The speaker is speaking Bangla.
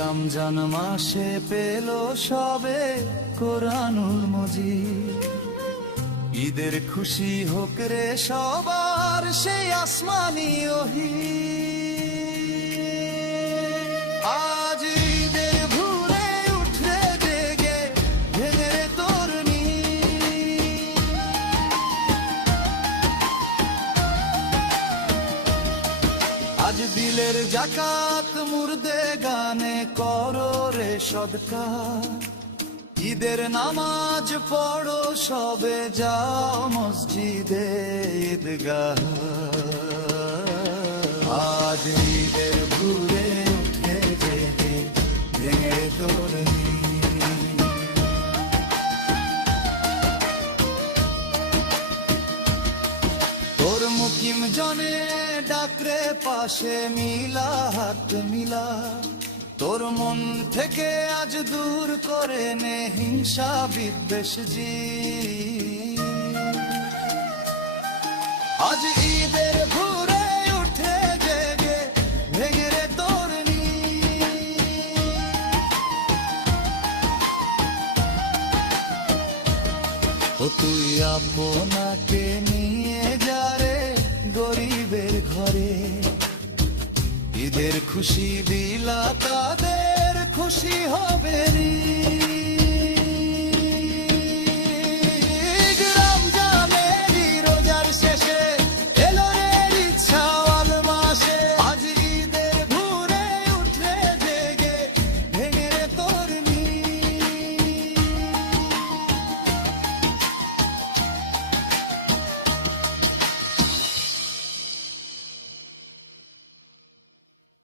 রমজান মাসে পেল সবে কোরআনুল মজিদ। ঈদের খুশি হোক রে সবার সেই আসমানি ওহি। আজ ঈদের ভোরে উঠে জেগে ভেঙে রে তোর নীদ। আজ দিলের জাকাত মুর্দে গানে করো রে সদকা। ঈদের নামাজ পড়ো সবে যাও মসজিদে ঈদগাহ। আজ ঈদের ভোরে উঠে জেগে ভেঙে তোর নীদ। তোর মুকিম জনে ডাকরে পাশে মিলা হাত মিলা। তোর মন থেকে আজ দূর করে নে হিংসা বিদ্বেষ জি। আজ ঈদের ভোরে উঠে জেগে ভেঙে রে তোর নীদ। ও তুই আপনাকে নিয়ে যা রে গরিবের ঘরে। ঈদের খুশি দিলা তাদের খুশি হবে রে।